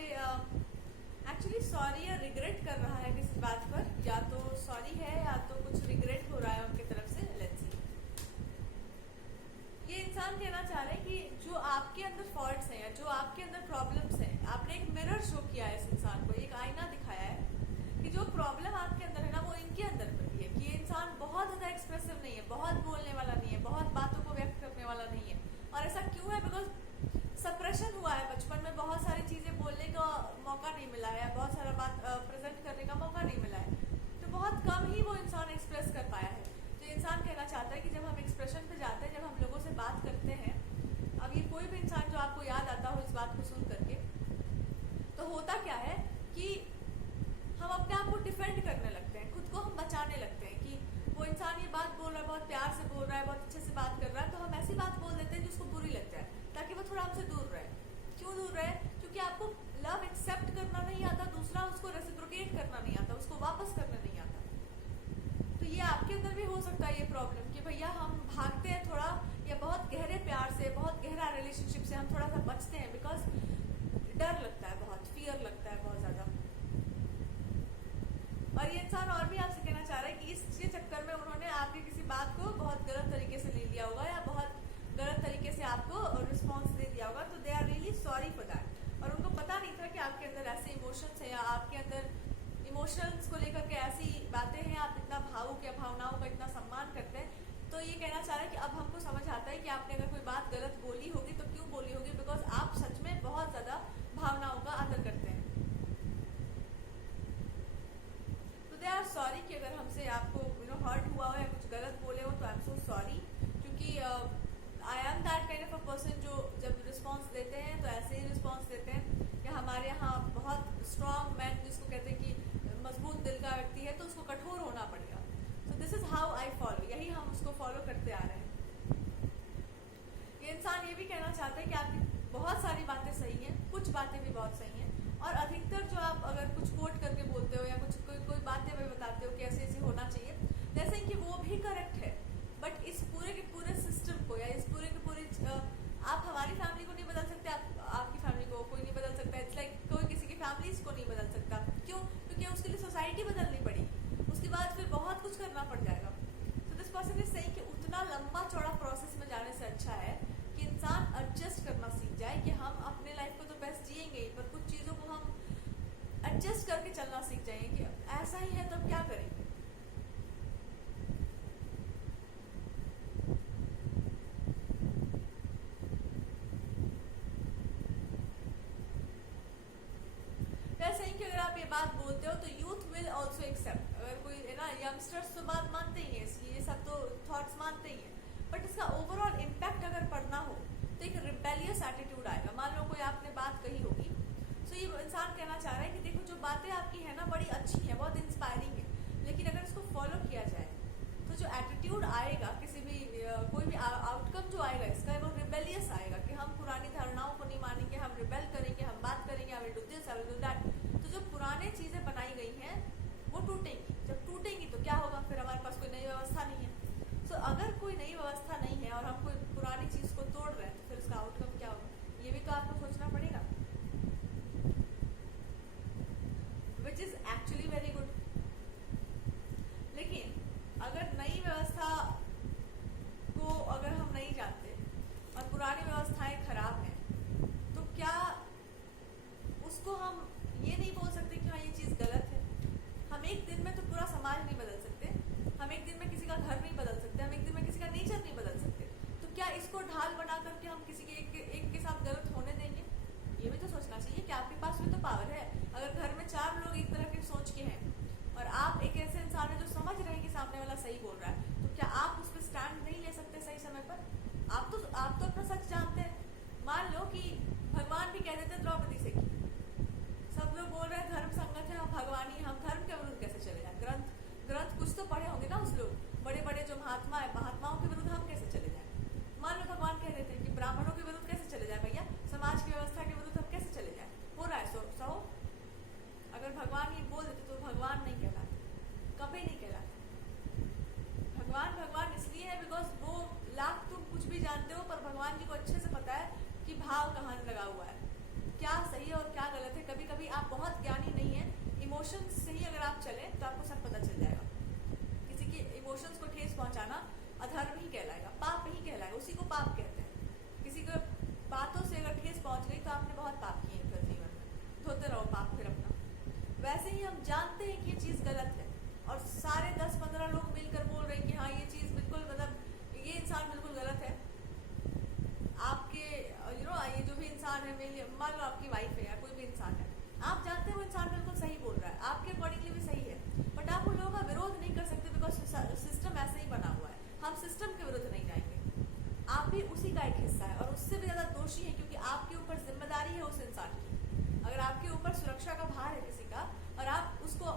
से actually sorry या regret कर रहा है किसी बात पर, या तो सॉरी है या तो कुछ रिग्रेट हो रहा है उनकी तरफ से। Let's see. ये इंसान कहना चाह रहे हैं कि जो आपके अंदर फॉल्ट्स हैं या जो आपके अंदर प्रॉब्लम्स हैं, आपने एक मिरर शो किया है इस इंसान को, एक आईना दिखाया है कि जो प्रॉब्लम आपके अंदर है ना वो इनके अंदर पर भी है। कि ये इंसान बहुत ज्यादा एक्सप्रेसिव नहीं है, बहुत बोलने वाला नहीं है, बहुत बातों को व्यक्त करने वाला नहीं है। और ऐसा क्यों है? बिकॉज सप्रेशन हुआ है बचपन में, बहुत सारी चीजें बोलने का मौका नहीं मिला है, बहुत सारा बात प्रेजेंट करने का मौका नहीं मिला है, तो बहुत कम ही वो इंसान एक्सप्रेस कर पाया है। तो इंसान कहना चाहता है कि जब हम एक्सप्रेशन पे जाते हैं, जब हम लोगों से बात करते हैं, अब ये कोई भी इंसान जो आपको याद आता हो इस बात को सुन करके, तो होता क्या है कि हम अपने आप को डिफेंड करने लगते हैं, खुद को हम बचाने लगते हैं कि वो इंसान ये बात बोल रहा है, बहुत प्यार से बोल रहा है, बहुत अच्छे से बात कर रहा है, तो हम ऐसी बात बोल देते हैं जिसको बुरी लगता है, ताकि वो थोड़ा हमसे दूर रहे। क्यों दूर रहे? क्योंकि आपको लव एक्सेप्ट करना नहीं आता, दूसरा उसको रेसिप्रोकेट करना नहीं आता, उसको वापस करना नहीं आता। तो ये आपके अंदर भी हो सकता है ये प्रॉब्लम कि भैया हम भागते हैं थोड़ा, या बहुत गहरे प्यार से, बहुत गहरा रिलेशनशिप से हम थोड़ा सा बचते हैं, बिकॉज डर लगता है, बहुत फियर लगता है, बहुत ज्यादा। और ये इंसान और भी आपसे कहना चाह रहा है कि इसके चक्कर में उन्होंने आपकी किसी बात को बहुत गलत तरीके से ले लिया होगा, या बहुत गलत तरीके से आपको रिस्पॉन्स दे दिया होगा। तो they are really sorry for that. और उनको पता नहीं था कि आपके अंदर ऐसे इमोशंस है, या आपके अंदर इमोशंस को लेकर के ऐसी बातें हैं, आप इतना भावुक या भावनाओं का इतना सम्मान करते हैं। तो ये कहना चाह रहे हैं कि अब हमको समझ आता है कि आपने अगर कोई बात गलत बोली होगी तो क्यों बोली होगी, बिकॉज आप सच में बहुत ज्यादा भावनाओं का आदर करते हैं। तो दे आर सॉरी कि अगर हमसे आपको हर्ट हुआ हो या कुछ गलत बोले हो, तो आई एम सो सॉरी। क्योंकि I am that kind of a person जो जब रिस्पॉन्स देते हैं तो ऐसे ही रिस्पॉन्स देते हैं। या हमारे यहाँ बहुत स्ट्रांग मैन जिसको कहते हैं कि मजबूत दिल का व्यक्ति है, तो उसको कठोर होना पड़ेगा। So this is how I follow, यही हम उसको फॉलो करते आ रहे हैं। ये इंसान ये भी कहना चाहता है कि आपकी बहुत सारी बातें सही हैं, कुछ बातें भी बहुत सही हैं, और अधिकतर जो आप अगर कुछ कोट करके बोलते हो या कुछ कोई बातें भी बताते हो कि ऐसे ऐसे होना चाहिए, जैसे कि वो भी करेक्ट है। बट इस पूरे के पूरे सिस्टम को, या इस पूरे के पूरे आप हमारी फैमिली को नहीं बदल सकते, आपकी फैमिली को कोई नहीं बदल सकता। इट्स लाइक कोई किसी की फैमिलीज को नहीं बदल सकता। क्यों? क्योंकि उसके लिए सोसाइटी बदलनी पड़ेगी, उसके बाद फिर बहुत कुछ करना पड़ जाएगा। तो दिस पर्सन इज सेइंग कि उतना लंबा चौड़ा प्रोसेस में जाने से अच्छा है कि इंसान एडजस्ट करना सीख जाए कि हम अपने लाइफ को तो बेस्ट जिएंगे, पर कुछ चीजों को हम एडजस्ट करके चलना सीख जाएंगे कि ऐसा ही है तो क्या करेंगे। वैसे ही कि अगर आप ये बात बोलते हो तो यूथ विल ऑल्सो एक्सेप्ट। अगर कोई है ना, यंगस्टर्स तो बात मानते ही है, ये सब तो थॉट्स मानते ही है, बट इसका ओवरऑल इम्पैक्ट अगर पड़ना हो तो एक रिबेलियस एटीट्यूड आएगा। मान लो कोई आपने बात कही होगी, तो ये इंसान कहना चाह रहा है कि देखो जो बातें आपकी है ना बड़ी अच्छी है, बहुत इंस्पायरिंग है, लेकिन अगर इसको फॉलो किया जाए तो जो एटीट्यूड आएगा, किसी भी कोई भी आउटकम जो आएगा इसका, वो रिबेलियस आएगा कि हम पुरानी धारणाओं को नहीं मानेंगे, हम रिबेल करेंगे, हम बात करेंगे, I will do this, I will do that. तो जो पुराने चीजें बनाई गई हैं वो टूटेंगी। जब टूटेंगी तो क्या होगा? फिर हमारे पास कोई नई व्यवस्था नहीं है। सो अगर कोई नई व्यवस्था नहीं है और हम कोई पुरानी चीज को तोड़ रहे हैं, तो फिर उसका आउटकम क्या होगा, ये भी तो आपको सोचना पड़ेगा, which is actually very good. लेकिन अगर नई व्यवस्था को अगर हम नहीं जानते और पुरानी व्यवस्थाएं खराब हैं, तो क्या उसको हम ये नहीं बोल सकते कि हाँ ये चीज गलत है? हम एक दिन में तो पूरा समाज नहीं बदल सकते, हम एक दिन में किसी का घर नहीं बदल सकते, हम एक दिन में किसी का नेचर नहीं बदल सकते। तो क्या इसको ढाल बना करके हम किसी के एक के साथ गलत होने देंगे? ये भी तो सोचना चाहिए कि आपके पास भी तो पावर है। अगर घर में 4 लोग एक तरह के सोच के हैं और आप एक ऐसे इंसान है जो समझ रहे हैं कि सामने वाला सही बोल रहा है, तो क्या आप उस पर स्टैंड नहीं ले सकते सही समय पर? आप तो अपना सच जानते हैं। मान लो कि भगवान भी कह देते द्रौपदी से कि सब लोग बोल रहे हैं धर्म संगत है, हम भगवान ही, हम धर्म के विरुद्ध कैसे चले जाए? ग्रंथ कुछ तो पढ़े होंगे ना उस लोग, बड़े बड़े जो महात्मा है, महात्माओं के विरुद्ध हम कैसे चले जाए? मान लो भगवान कह देते हैं कि ब्राह्मणों के विरुद्ध कैसे चले जाए भैया, समाज की व्यवस्था के विरुद्ध हम कैसे चले जाए? हो रहा है सो अगर भगवान ये बोल देते तो भगवान नहीं कहलाते, कभी नहीं कहलाते। भगवान इसलिए है बिकॉज वो लाख तुम कुछ भी जानते हो, पर भगवान जी को अच्छे से पता है कि भाव कहाँ लगा हुआ है, क्या सही है और क्या गलत है। कभी कभी आप बहुत ज्ञानी नहीं है, इमोशंस से ही अगर आप चले तो आपको सब पता चल जाएगा। किसी के इमोशंस को ठेस पहुंचाना अधर्म ही कहलाएगा, पाप ही कहलाएगा, उसी को पाप कहते हैं। किसी को बातों से अगर ठेस पहुंच गई तो आपने बहुत पाप किए फिर जीवन में, धोते रहो पाप फिर अपना। वैसे ही हम जानते हैं कि ये चीज़ गलत है और सारे 10-15 लोग मिलकर बोल रहे हैं कि हाँ ये चीज़ बिल्कुल मतलब ये इंसान बिल्कुल गलत है। आपके ये जो भी इंसान है, मान लो आपकी वाइफ है या कोई भी इंसान है, आप जानते हैं वो इंसान बिल्कुल सही बोल रहा है, आपके अकॉर्डिंगली भी सही है, बट आप उन लोगों का विरोध नहीं कर सकते बिकॉज सिस्टम ऐसे ही बना हुआ है। हम सिस्टम के विरुद्ध नहीं जाएंगे। आप भी उसी का एक हिस्सा है और उससे भी ज़्यादा दोषी है, क्योंकि आपके ऊपर जिम्मेदारी है उस इंसान की। अगर आपके ऊपर सुरक्षा का भार है किसी का और आप उसको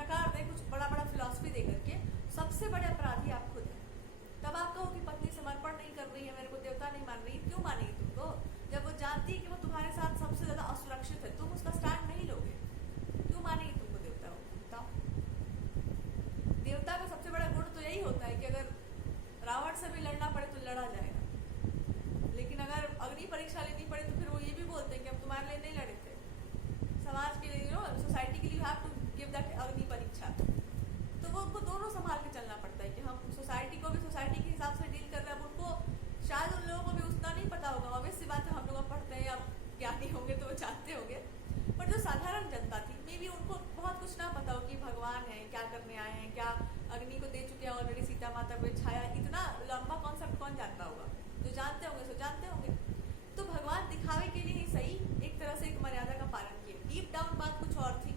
नकार दें कुछ बड़ा बड़ा फिलॉसफी दे करके, सबसे बड़े अपराधी आप खुद हैं। तब आप कहो कि पत्नी समर्पण नहीं कर रही है, मेरे को देवता नहीं मान रही, क्यों मानेगी तुमको? जब वो जानती है कि वो तुम्हारे साथ सबसे ज्यादा असुरक्षित है, तुम उसका स्टैंड नहीं लोगे, क्यों मानेगी तुमको देवता? बताओ। देवता का सबसे बड़ा गुण तो यही होता है कि अगर रावण से भी लड़ना पड़े तो लड़ा जाएगा, लेकिन अगर अग्नि परीक्षा लेनी पड़े तो फिर वो ये भी बोलते हैं कि हम तुम्हारे लिए नहीं लड़े थे, समाज के लिए, सोसाइटी के लिए you have to give that अग्नि परीक्षा। तो वो उनको दोनों संभाल के चलना पड़ता है कि हम सोसाइटी को भी सोसाइटी के हिसाब से डील कर रहे हैं। अब उनको शायद उन लोगों को भी उतना नहीं पता होगा, ऑब्वियस सी बात है, हम लोग पढ़ते हैं या ज्ञानी होंगे तो वो जानते होंगे, पर जो साधारण जनता थी मे बी उनको बहुत कुछ ना पता हो कि भगवान है, क्या करने आए हैं, क्या अग्नि को दे चुके हैं ऑलरेडी, सीता माता को छाया, इतना लंबा कॉन्सेप्ट कौन जानता होगा? जो जानते होंगे सो जानते होंगे। तो भगवान दिखावे के लिए ही सही एक तरह से एक मर्यादा का पालन किए, डीप डाउन बात कुछ और थी।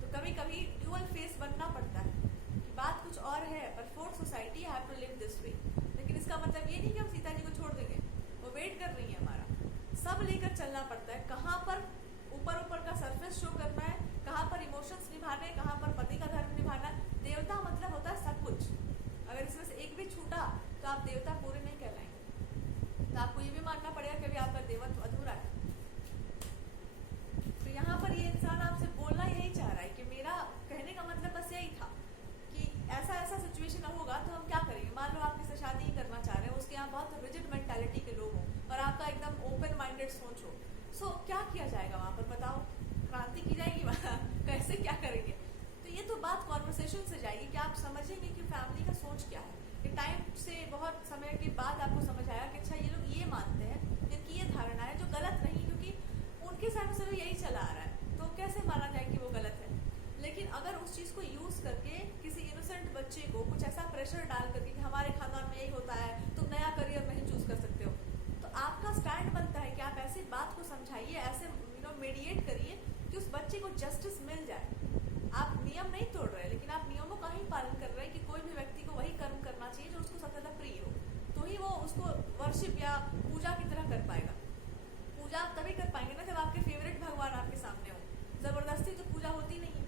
तो कभी कभी ड्यूअल फेस बनना पड़ता है कि बात कुछ और है, पर for society I have to live this way. लेकिन इसका मतलब ये नहीं कि हम सीता जी को छोड़ देंगे, वो वेट कर रही है हमारा। सब लेकर चलना पड़ता है, कहाँ पर ऊपर ऊपर का सरफेस शो करना है, कहाँ पर इमोशंस निभाने हैं, कहाँ पर पति का धर्म निभाना। देवता मतलब होता है सब कुछ, अगर इसमें से एक भी छूटा तो आप देवता पूरे नहीं कहलाएंगे। तो आपको ये भी मानना पड़ेगा कि अभी आपका देवत्व अधूरा है। तो यहाँ पर ये इंसान आपसे बोलना यही चाह रहा है कि मेरा कहने का मतलब बस यही था कि ऐसा ऐसा सिचुएशन होगा तो हम क्या करेंगे। मान लो आप किसी से शादी ही करना चाह रहे हैं, उसके यहाँ बहुत रिजिड मेंटालिटी के लोग हों और आपका एकदम ओपन माइंडेड सोच हो, सो क्या किया जाएगा वहाँ पर? बताओ, क्रांति की जाएगी वहाँ? कैसे, क्या करेंगे? तो ये तो बात कॉन्वर्सेशन से जाएगी कि आप समझेंगे कि फैमिली का सोच क्या है। कि टाइम से बहुत समय के बाद आपको समझ आया कि अच्छा ये लोग ये मानते हैं, इनकी ये धारणा है जो गलत नहीं, क्योंकि उनके समय से भी यही चला आ रहा है, तो कैसे माना जाए कि वो गलत है। लेकिन अगर उस चीज़ को यूज़ करके किसी इनोसेंट बच्चे को कुछ ऐसा प्रेशर डाल करके कि हमारे खानदान में यही होता है, तुम नया करियर नहीं चूज कर सकते हो, तो आपका स्टैंड बनता है कि आप ऐसी बात को समझाइए, ऐसे मीडिएट करिए कि उस बच्चे को जस्टिस मिल जाए। आप नियम नहीं तोड़ रहे, लेकिन आप नियमों का ही पालन कर रहे हैं कि कोई भी व्यक्ति को वही कर्म करना चाहिए जो उसको सबसे ज़्यादा प्रिय हो, तो ही वो उसको वर्शिप या पूजा की तरह कर पाएगा। पूजा आप तभी कर पाएंगे ना जब आपके फेवरेट भगवान आपके सामने हो। जबरदस्ती तो पूजा होती नहीं है।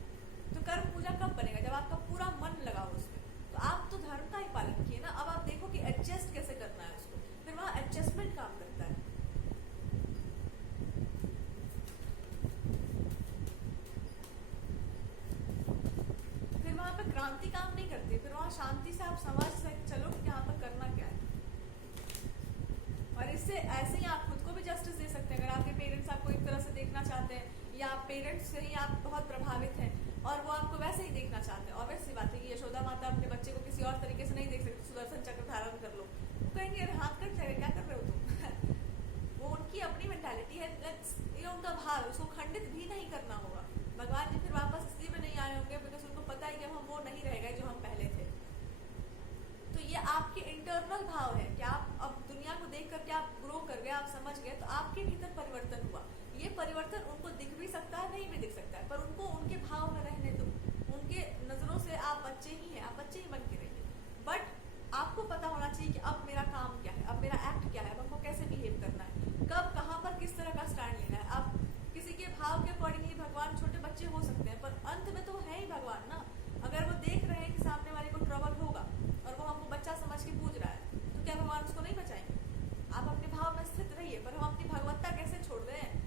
तो कर्म पूजा कब बनेगा? जब आपका पूरा मन लगा हो उसमें। तो आप तो धर्म का ही पालन किए ना। अब आप देखो कि एडजस्ट कैसे करना है उसको, फिर वहाँ एडजस्टमेंट काम करता है। फिर वहाँ पे क्रांति काम नहीं करती, फिर वहाँ शांति से आप समझ से चलो कि यहाँ पर करना क्या है। और इससे ऐसे ही आप खुद को भी जस्टिस दे सकते हैं। अगर आपके पेरेंट्स आपको एक तरह से देखना चाहते हैं या आप पेरेंट्स से ही आप बहुत प्रभावित हैं और वो आपको वैसे ही देखना चाहते हैं, ऑब्वियस सी बात है कि यशोदा माता अपने बच्चे को किसी और तरीके से नहीं देख सकती, सुदर्शन चक्र धारण कर लो, वो कहेंगे अरे हाथ कट जाएगा, क्या कर रहे हो तुम? वो उनकी अपनी मेंटालिटी है, ये उनका भाव, उसको खंडित भी नहीं करना होगा। भगवान जी फिर वापस इसलिए भी नहीं आए होंगे बिकॉज उनको पता है कि हम वो नहीं रहेगा जो हम पहले थे। तो ये आपके इंटरनल भाव है कि आप अब दुनिया को देख करके आप ग्रो कर गए, आप समझ गए, तो आपके भीतर परिवर्तन हुआ। ये परिवर्तन उनको दिख भी सकता है, नहीं भी दिख सकता है, पर उनको उनके भाव में रहने दो। उनके नजरों से आप बच्चे ही हैं, आप बच्चे ही बन के रहिए, बट आपको पता होना चाहिए कि अब मेरा काम क्या है, अब मेरा एक्ट क्या है, अब हमको कैसे बिहेव करना है, कब कहाँ पर किस तरह का स्टैंड लेना है। आप किसी के भाव के अकॉर्डिंगली भगवान छोटे बच्चे हो सकते हैं, पर अंत में तो है ही भगवान ना। अगर वो देख रहे हैं कि सामने वाले को ट्रबल होगा और वो हमको बच्चा समझ के पूछ रहा है, तो क्या भगवान उसको नहीं बचाएंगे? आप अपने भाव में स्थित रहिए, पर हम अपनी भगवत्ता कैसे छोड़ रहे हैं?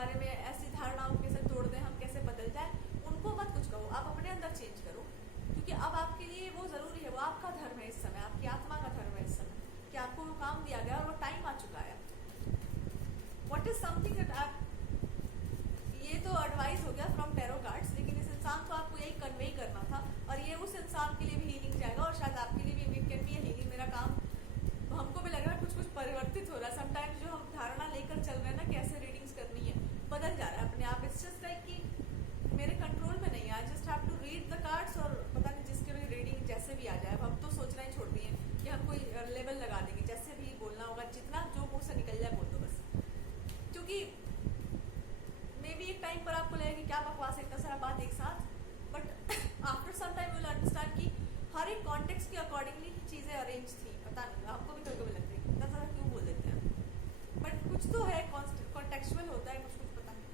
बारे में ऐसी धारणाओं को कैसे तोड़ दें, हम कैसे बदल जाए, उनको मत कुछ कहो, आप अपने अंदर चेंज करो। क्योंकि अब आपके लिए वो ज़रूरी है, वो आपका धर्म है इस समय, आपकी आत्मा का धर्म है इस समय, कि आपको वो काम दिया गया और वो टाइम आ चुका है। व्हाट इज समथिंग दैट आप, ये तो एडवाइस हो गया फ्रॉम टैरो कार्ड्स, लेकिन इस इंसान को आपको यही कन्वे करना था, और ये उस इंसान के लिए भी हीलिंग जाएगा, और शायद आपके लिए भी इट कैन बी हीलिंग। मेरा काम, हमको भी लग रहा है कुछ कुछ परिवर्तित हो रहा है। समटाइम्स जो हम धारणा लेकर चल रहे हैं ना कि ऐसे रीडिंग्स करनी है, बदल जा रहा है अपने आप। इट्स जस्ट लाइक कि मेरे कंट्रोल में नहीं है, I just have to read the cards, और पता नहीं जिसके भी रीडिंग जैसे भी आ जाए। हम तो सोचना ही छोड़ दिए कि हम कोई लेवल लगा देंगे, जैसे भी बोलना होगा, जितना जो मुंह से निकल जाए बोल दो बस। क्योंकि मे बी एक टाइम पर आपको लगेगा कि क्या बकवास है, इतना सारा बात एक साथ, but after some time you will understand कि हर एक कॉन्टेक्स्ट के अकॉर्डिंगली चीज़ें अरेंज थी। पता नहीं, आपको भी कभी कभी लगता है इतना सारा क्यों बोल देते हैं, बट कुछ तो है, कॉन्टेक्चुअल होता है, कुछ कुछ पता नहीं।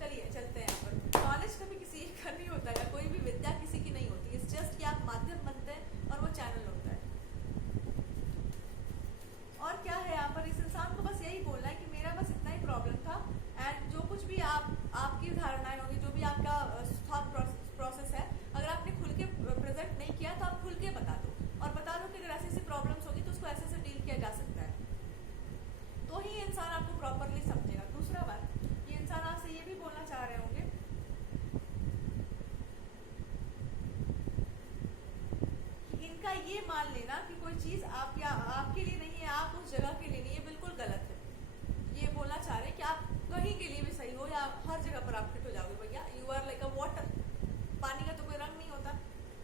चलिए चलते हैं यहाँ पर। नॉलेज कभी किसी एक का नहीं होता है, कोई भी विद्या किसी की नहीं होती, इट्स जस्ट कि आप माध्यम बनते हैं और वो चैनल होता है। और क्या है यहाँ पर, इस इंसान को बस यही बोलना है कि मेरा बस इतना ही प्रॉब्लम था, एंड जो कुछ भी आपकी धारणाएं होंगी, जो भी आपका थॉट प्रोसेस है, अगर आपने खुल के प्रेजेंट नहीं किया तो आप खुल के बता दो, और बता दो कि अगर ऐसी ऐसी प्रॉब्लम्स होगी तो उसको ऐसे ऐसे डील किया जा सकता है, तो ही इंसान आपको प्रॉपरली समझेगा। दूसरा बात, ये इंसान आपसे ये भी बोलना चाह रहे होंगे कि इनका ये मान लेना कि कोई चीज़ आप या आपके लिए नहीं है, आप उस जगह के लिए नहीं है, बिल्कुल गलत है। ये बोलना चाह रहे हैं कि आप कहीं के लिए भी सही हो, या हर जगह पर आप फिट हो जाओगे। भैया you are like a water, पानी का तो कोई रंग नहीं होता,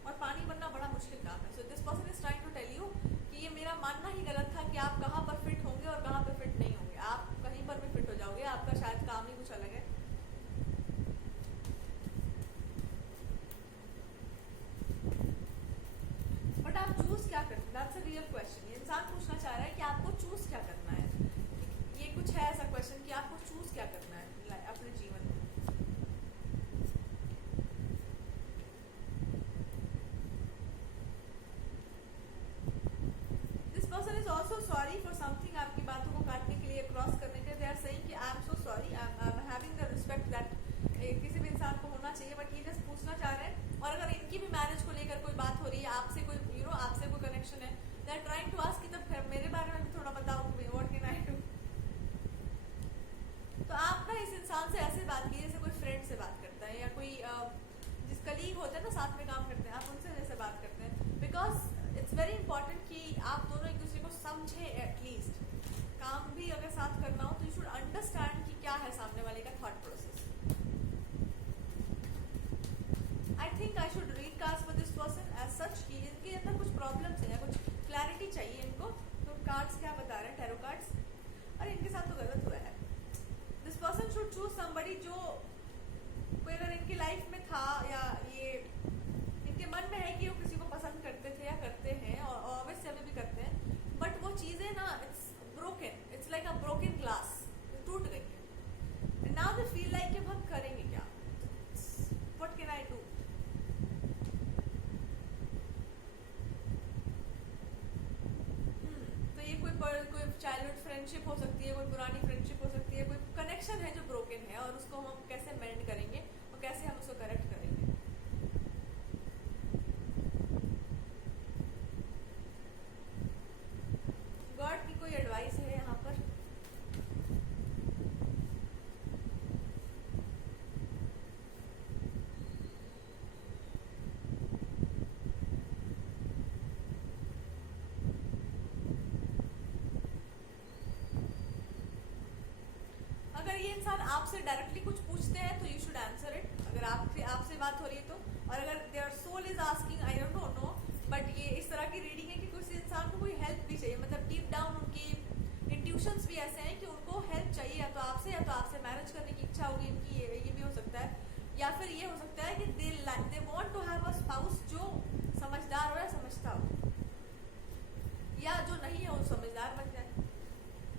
और पानी बनना बड़ा मुश्किल काम है। So this person is trying to tell you कि ये मेरा मानना ही गलत था कि आप कहाँ पर फिट होंगे और कहाँ पर फिट नहीं होंगे। आप कहीं पर भी फिट हो जाओगे, आपका शायद काम ही कुछ अलग है। बट आप चूज क्या करते हैं, दैट्स अ रियल क्वेश्चन। ये इंसान पूछना चाह रहा है कि आपको चूज क्या करना है। ये कुछ है ऐसा क्वेश्चन कि आपको चूज क्या करना है अपने जीवन में। This person is also sorry for something, आपकी बातों को काटने के लिए, क्रॉस करने के लिए। दे आर सेइंग कि I am so sorry, I am having the respect that किसी भी इंसान को होना चाहिए, बट ये जस्ट पूछना चाह रहे हैं। और अगर इनकी भी मैरिज को लेकर कोई बात हो रही है, आपसे कोई आपसे कोई कनेक्शन है, they are trying to ask कि तब मेरे बारे में भी थोड़ा बताओ, व्हाट कैन आई डू। तो आप ना इस इंसान से ऐसे बात कीजिए जैसे कोई फ्रेंड से बात करता है, या कोई जिस कलीग होते हैं ना, साथ में काम करते हैं, आप उनसे जैसे बात करते हैं। बिकॉज इट्स वेरी इंपॉर्टेंट कि आप दोनों एक दूसरे को समझे। एटलीस्ट काम भी अगर साथ करना हो तो यू शुड अंडरस्टैंड कि क्या है सामने वाले का thought process. I think I should read cards for this person as such कि इनके अंदर कुछ प्रॉब्लम्स हैं, कुछ क्लैरिटी चाहिए इनको। तो कार्ड्स क्या बता रहे हैं, टैरो कार्ड्स, और इनके साथ तो गलत हुआ है। This person should choose somebody जो कोई अगर इनकी लाइफ में था, या ये इनके मन में है कि वो किसी को पसंद करते थे या करते हैं, और ऑब्वियसली अभी भी करते हैं, बट वो चीज़ें ना, it's broken, it's like a broken glass, टूट गई है। नाउ दे फील लाइक कि हम करेंगे क्या, व्हाट कैन आई डू। तो ये कोई चाइल्डहुड फ्रेंडशिप हो सकती है, कोई पुरानी फ्रेंडशिप हो सकती है, कोई कनेक्शन है जो ब्रोकन है, और उसको हम कैसे मेंड करेंगे और कैसे हम उसको करेक्ट करेंगे। गॉड की कोई एडवाइस है यहाँ पर? अगर ये इंसान आपसे डायरेक्टली कुछ पूछते हैं तो यू शुड आंसर इट, अगर आपसे बात हो रही है तो। और अगर their soul is asking, I don't know, but ये इस तरह की रीडिंग है कि किसी इंसान को कोई हेल्प भी चाहिए, मतलब डीप डाउन उनकी इंट्यूशंस भी ऐसे हैं कि उनको हेल्प चाहिए, या तो आपसे मैरिज करने की इच्छा होगी इनकी, ये भी हो सकता है। या फिर ये हो सकता है कि they want to have a spouse जो समझदार हो या समझता हो, या जो नहीं है वो समझदार बन जाए।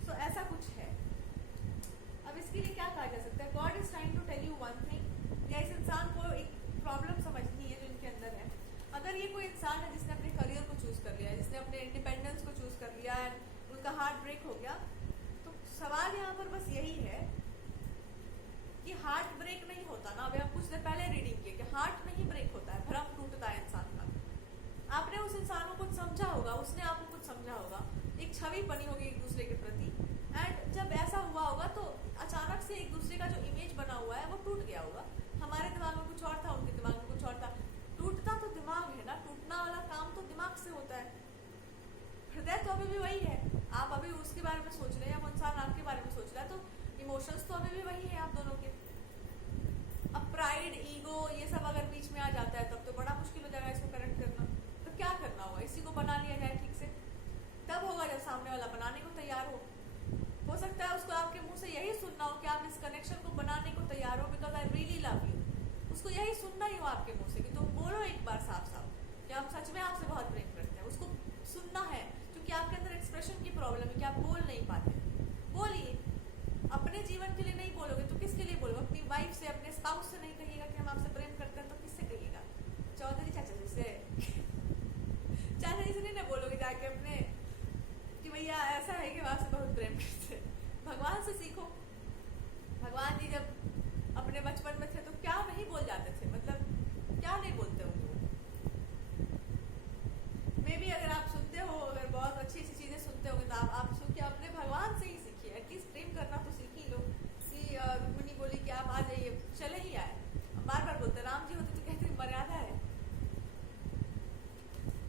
सो ऐसा कुछ है। अब इसके लिए क्या कहा जा सकता है? God is trying to tell you one thing, या इस इंसान को एक प्रॉब्लम समझनी है जो इनके अंदर है। अगर ये कोई इंसान है जिसने अपने करियर को चूज कर लिया है, जिसने अपने इंडिपेंडेंस को चूज कर लिया, एंड उनका हार्ट ब्रेक हो गया, तो सवाल सवाल यहाँ पर बस यही है कि हार्ट ब्रेक नहीं होता ना। अभी हम कुछ देर पहले रीडिंग किए कि हार्ट नहीं ब्रेक होता है, भ्रम टूटता है इंसान का। आपने उस इंसान को कुछ समझा होगा, उसने आपको कुछ समझा होगा, एक छवि बनी होगी एक दूसरे के प्रति, एंड जब ऐसा हुआ होगा तो अचानक से एक दूसरे का जो इमेज बना हुआ है वो टूट गया होगा। हमारे दिमाग में कुछ और था, उनके दिमाग में कुछ और था। टूटता तो दिमाग है ना, टूटना वाला काम तो दिमाग से होता है। हृदय तो अभी भी वही है। आप अभी उसके बारे में सोच रहे हैं, वो इंसान आपके बारे में सोच रहा है, तो इमोशंस तो अभी भी वही है आप दोनों के। अब प्राइड, ईगो, ये सब अगर बीच में आ जाता है तब तो बड़ा मुश्किल हो जाएगा इसको करेक्ट करना। तो क्या करना होगा, इसी को बना लिया जाए ठीक से, तब होगा जब सामने वाला बनाने को तैयार हो सकता है उसको आपके मुंह से यही सुनना हो कि आप इस कनेक्शन को बनाने को तैयार हो, because I really love you. उसको यही सुनना ही हो आपके मुंह से कि तुम बोलो एक बार साफ साफ कि हम सच में आपसे बहुत प्रेम करते हैं। उसको सुनना है, क्योंकि आपके अंदर एक्सप्रेशन की प्रॉब्लम है कि आप बोल नहीं पाते। बोलिए। अपने जीवन के लिए नहीं बोलोगे तो किसके लिए बोलोगे? अपनी वाइफ से, अपने स्पाउस से नहीं कहिएगा कि हम आपसे प्रेम करते हैं तो किससे कहिएगा? चौधरी चाचा जी से चाचा जी से नहीं ना बोलोगे जाके अपने कि भैया ऐसा है कि हम आपसे बहुत प्रेम करते हैं। भगवान से सीखो। भगवान जी जब अपने बचपन में थे तो क्या नहीं बोल जाते थे, मतलब क्या नहीं बोलते होंगे वो। मे भी अगर आप सुनते हो, अगर बहुत अच्छी अच्छी चीजें सुनते होंगे तो आप सुन के अपने भगवान से ही सीखिए। एटलीस्ट प्रेम करना तो सीख ही लो। कि रुक्मिणी बोली कि आप आ जाइए, चले ही आए। बार बार बोलते, राम जी होते तो कहते मर्यादा है,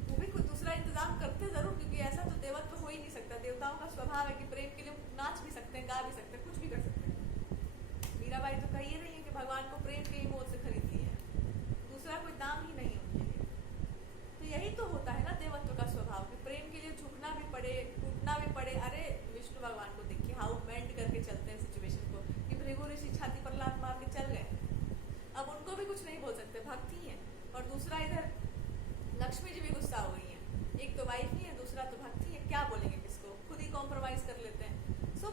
वो भी कुछ दूसरा इंतजाम करते जरूर, क्योंकि ऐसा तो देवत्व हो ही नहीं सकता। देवताओं का स्वभाव है कि प्रेम के लिए नाच भी सकते हैं, गा भी सकते हैं, कुछ भी कर सकते हैं। मीराबाई तो कह ही रही है कि भगवान को प्रेम के ही मोल से खरीद लिया, दूसरा कोई दाम ही नहीं उनके लिए। तो यही तो होता है ना देवत्व का स्वभाव, कि प्रेम के लिए झुकना भी पड़े, टूटना भी पड़े। अरे विष्णु भगवान को देखिए हाउ मेंड करके चलते हैं सिचुएशन को, कि भृगु ऋषि छाती पर लात मार के चल गए, अब उनको भी कुछ नहीं बोल सकते, भक्ति है। और दूसरा इधर लक्ष्मी जी भी गुस्सा हो गई है। एक तो वाइफ ही है, दूसरा तो भक्ति है, क्या बोलेंगे किसको? खुद ही कॉम्प्रोमाइज कर लेते हैं। सो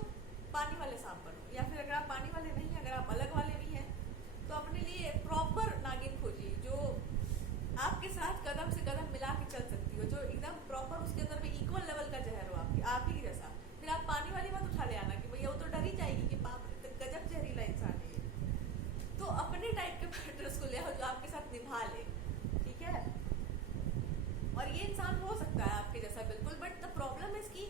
पानी वाले सांप बनो, या फिर अगर आप पानी वाले नहीं, अगर आप अलग वाले भी हैं तो अपने लिए प्रॉपर नागिन खोजिए जो आपके साथ कदम से कदम मिला के चल सकती हो, जो एकदम प्रॉपर उसके अंदर में इक्वल लेवल का जहर हो आप ही जैसा। फिर आप पानी वाली मत उठा ले आना कि भैया वो तो डर ही जाएगी कि बाप रे गजब जहरीला इंसान है। तो अपने टाइप के पार्टनर्स को ले आओ जो आपके साथ निभा ले, ठीक है? और ये इंसान हो सकता है आपके जैसा बिल्कुल, बट द प्रॉब्लम इज कि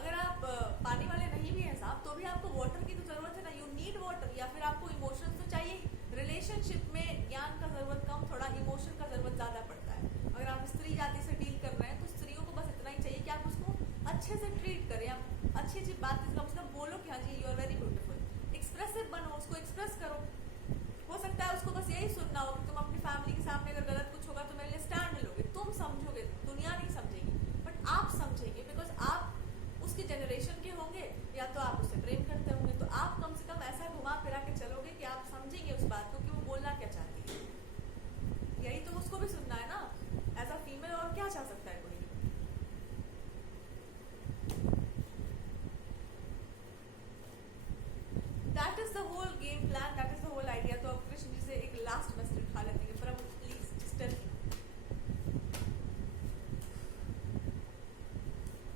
अगर आप पानी वाले नहीं भी हैं साहब, तो भी आपको वाटर की तो जरूरत है ना। You need water. या फिर आपको इमोशंस तो चाहिए। रिलेशनशिप में ज्ञान का जरूरत कम, थोड़ा इमोशन का जरूरत ज्यादा पड़ता है। अगर आप स्त्री जाति से डील कर रहे हैं तो स्त्रियों को बस इतना ही चाहिए कि आप उसको अच्छे से ट्रीट करें, आप अच्छी अच्छी बात कम से कम बोलो कि हाँ जी you are very beautiful. Expressive बनो, उसको एक्सप्रेस करो। हो सकता है उसको बस यही सुनना हो कि तुम अपनी फैमिली के सामने अगर गलत कुछ होगा तो मेरे लिए स्टैंड लोगे, तुम समझोगे, दुनिया नहीं समझेगी बट आप समझेंगे, बिकॉज आप उसकी जनरेशन के होंगे या तो आप उससे प्रेम करते होंगे। तो आप कम से कम ऐसा घुमा फिरा के चलोगे कि आप समझेंगे उस बात को कि वो बोलना क्या चाहती है। यही तो उसको भी सुनना है ना एज अ फीमेल, और क्या चाह सकता है कोई? That is the whole game plan, that is the whole idea. तो अब कृष्ण जी से एक लास्ट मैसेज उठा लेते हैं, प्रभु प्लीज टेल मी।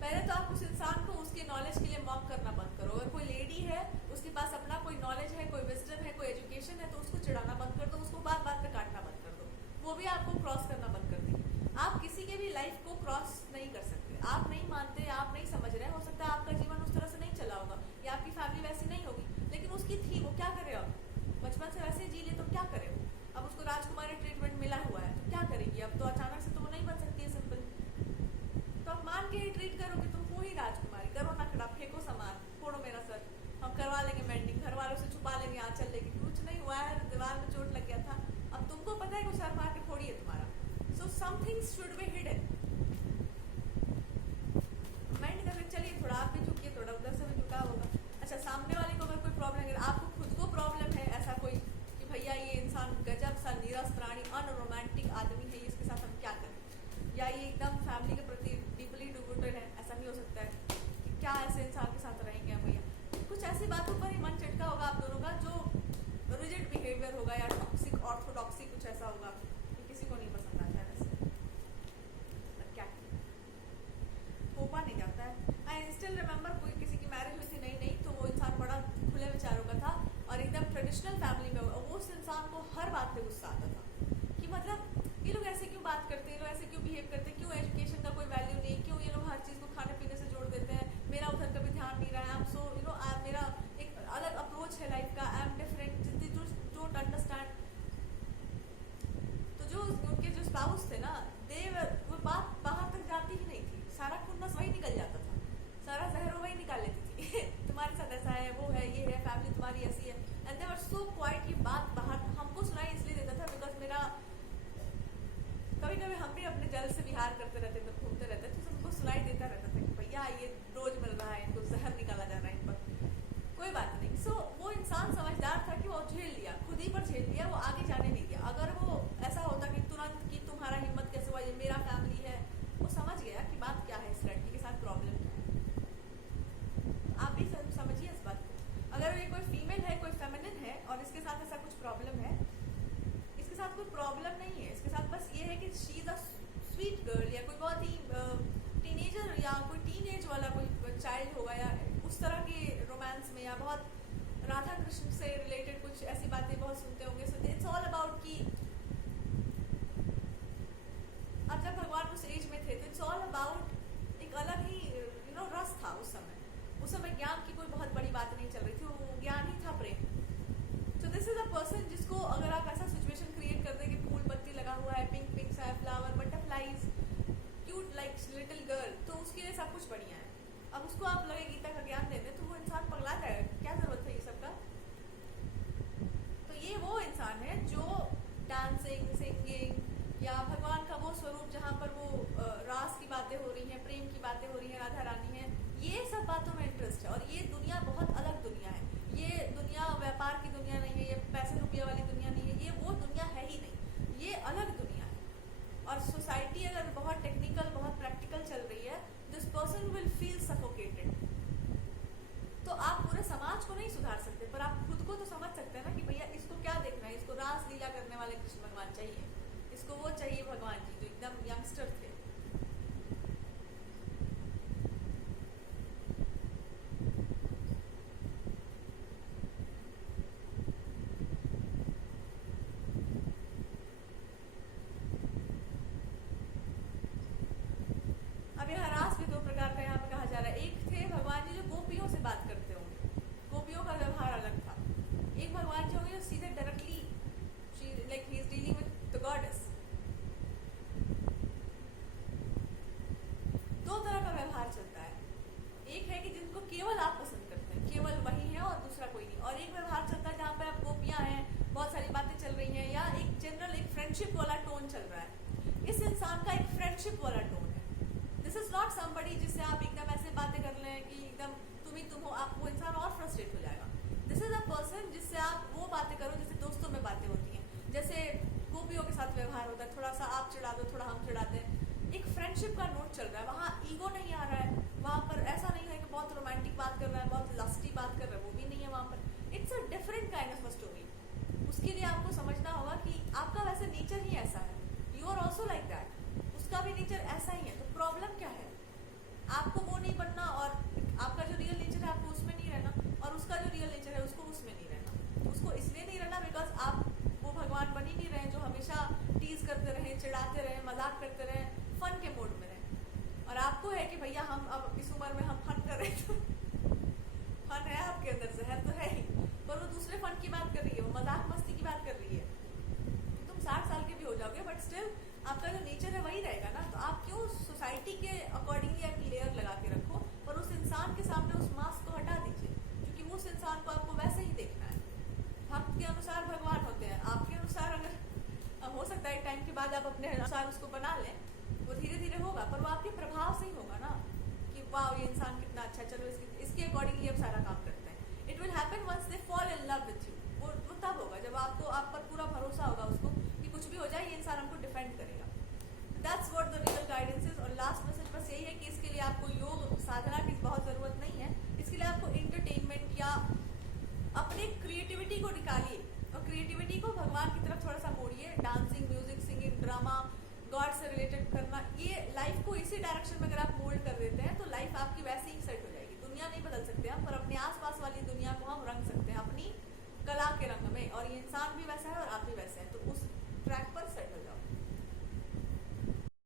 पहले तो आप उस इंसान को उसके नॉलेज के लिए मॉक करना बंद करो। अगर कोई लेडी है, उसके पास अपना कोई नॉलेज है, कोई विजडम है, कोई एजुकेशन है, तो उसको चिढ़ाना बंद कर दो, उसको बात बात पे काटना बंद कर दो। वो भी आपको क्रॉस करना बंद कर देगी। आप किसी के भी लाइफ को क्रॉस नहीं कर सकते। आप नहीं मानते, आप नहीं समझ रहे, हो सकता है आपका जीवन उस तरह से नहीं चला होगा या आपकी फैमिली वैसी नहीं होगी, लेकिन उसकी थी, वो क्या करे? अब बचपन से वैसे जी ले तो क्या करे वो? अब उसको राजकुमारी ट्रीटमेंट मिला हुआ है तो क्या करेगी? अब तो अचानक से तो वो नहीं बन सकती है सिंपल। तो आप मान के ही ट्रीट करो कि तुम हो ही राजकुमारी। करो नखड़ा, फेंको सामान, फोड़ो मेरा सर, हम करवा लेंगे मेंडिंग, घर वालों से छुपा लेंगे आंचल लेके, कुछ नहीं हुआ है, दीवार में चोट लग गया था, अब तुमको पता है कि सर मार के थोड़ी है तुम्हारा। So some things should be hidden. मेंड करके चलिए, थोड़ा आप भी झुकिए, थोड़ा उधर से भी झुका होगा। अच्छा, सामने वाले को अगर कोई प्रॉब्लम है, अगर आपको खुद को प्रॉब्लम है ऐसा कोई कि भैया ये इंसान गजब सा नीरस प्राणी, अनरोमांटिक आदमी है, इसके साथ हम क्या करें, या ये एकदम फैमिली के प्रति डीपली डिवोटेड है, ऐसा भी हो सकता है कि क्या ऐसे इंसान के साथ रहेंगे हम भैया? कुछ ऐसी बातों पर ही मन चटका होगा आप दोनों का, जो रिजिड बिहेवियर होगा या टॉक्सिक ऑर्थोडॉक्सी कुछ ऐसा होगा कि किसी को नहीं पसंद आता है वैसे। उसको आप लगे गीता का ज्ञान देने तो वो इंसान पगला जाएगा, क्या जरूरत है ये सब का। तो ये वो इंसान है जो डांसिंग, सिंगिंग या भगवान का वो स्वरूप जहाँ पर वो रास की बातें हो रही हैं, प्रेम की बातें हो रही हैं, राधा रानी है, ये सब बातों में इंटरेस्ट है। और ये दुनिया बहुत अलग दुनिया है, ये दुनिया व्यापार की दुनिया नहीं है, ये पैसे रुपये वाली दुनिया नहीं है, ये वो दुनिया है ही नहीं, ये अलग दुनिया है। और सोसाइटी अगर बहुत टेक्निकल, बहुत प्रैक्टिकल चल रही है, this person will feel suffocated. तो आप पूरे समाज को नहीं सुधार सकते, पर आप खुद को तो समझ सकते हैं ना कि भैया इसको क्या देखना है, इसको रास लीला करने वाले कृष्ण भगवान चाहिए, इसको वो चाहिए भगवान जी जो एकदम यंगस्टर थे। अब यहाँ रास भी दो प्रकार का यहाँ पे कहा जा रहा है। एक थे भगवान जी जो गोपियों से बात करते होंगे, गोपियों का व्यवहार अलग था। एक भगवान जी होंगे जो सीधे directly like he is dealing with the goddess. दो तरह का व्यवहार चलता है, एक है कि जिनको केवल आप पसंद करते हैं, केवल वही है और दूसरा कोई नहीं। और एक व्यवहार चलता है जहाँ पे आप गोपियां हैं, बहुत सारी बातें चल रही हैं, या एक जनरल एक फ्रेंडशिप वाला टोन चल रहा है। इस इंसान का एक फ्रेंडशिप वाला टोन है। दिस इज नॉट समबडी जिससे आप एकदम ऐसे बातें कर लें कि एकदम तुम हो, आप वो इंसान और फ्रस्ट्रेट हो जाएगा। दिस इज अ पर्सन जिससे आप वो बातें करो जैसे दोस्तों में बातें होती हैं, जैसे गोपियों के साथ व्यवहार होता है, थोड़ा सा आप चिढ़ा दो, थोड़ा हम चिढ़ाते हैं, एक फ्रेंडशिप का नोट चल रहा है। वहाँ ईगो नहीं आ रहा है, वहाँ पर ऐसा नहीं है कि बहुत रोमांटिक बात कर रहा है, बहुत लस्टी बात कर रहा है, वो भी नहीं है वहाँ पर। It's a different kind of a story. उसके लिए आपको समझना होगा कि आपका वैसे नेचर ही ऐसा है, you are also like that, उसका भी नेचर ऐसा ही है। तो प्रॉब्लम क्या है, आपको वो नहीं बनना, और आपका जो रियल नेचर है आपको उसमें नहीं रहना, और उसका जो रियल नेचर है उसको उसमें नहीं रहना। उसको इसलिए नहीं रहना बिकॉज आप वो भगवान बन ही नहीं रहे जो हमेशा टीज करते रहे, चिढ़ाते रहे, मजाक करते रहे, फन के मोड में रहे। और आपको है कि भैया हम अब इस उम्र में हम फन कर रहे हैं, तो फन है आपके अंदर, जहर तो है ही, पर वो दूसरे फन की बात कर रही है, वो मजाक मस्ती की बात कर रही है। तुम 60 साल के भी हो जाओगे बट स्टिल आपका जो नेचर है वही रहेगा ना। तो आप क्यों सोसाइटी के अकॉर्डिंगली एक लेयर लगा के रखो, पर उस इंसान के सामने उस मास्क को हटा दीजिए, क्योंकि उस इंसान को आपको वैसे ही देखना है। भक्त के अनुसार भगवान होते हैं, आपके अनुसार अगर हो सकता है एक टाइम के बाद आप अपने अनुसार उसको बना लें, वो धीरे धीरे होगा, पर वो आपके प्रभाव से ही होगा ना कि वाह ये इंसान कितना अच्छा, चलो इसके अकॉर्डिंगली हम सारा काम करते हैं। It will happen once they fall in love with you. वो तब होगा जब आपको आप पर पूरा भरोसा होगा उसको कि कुछ भी हो जाए ये इंसान हमको डिफेंड करेगा। That's what the real guidance is. और लास्ट मैसेज बस यही है कि इसके लिए आपको योग साधना की बहुत ज़रूरत नहीं है, इसके लिए आपको इंटरटेनमेंट या अपने क्रिएटिविटी को निकालिए और क्रिएटिविटी को भगवान की तरफ थोड़ा सा मोड़िए। Dancing, music, singing, drama, god से रिलेटेड करना, ये लाइफ को इसी डायरेक्शन में अगर आप मोल्ड कर देते हैं तो लाइफ आपकी वैसे ही सेट हो जाएगी। दुनिया नहीं बदल सकते हम, पर अपने आसपास वाली दुनिया को हम रंग सकते हैं अपनी कला के रंग में, और ये इंसान भी वैसा है और आप भी वैसे हैं।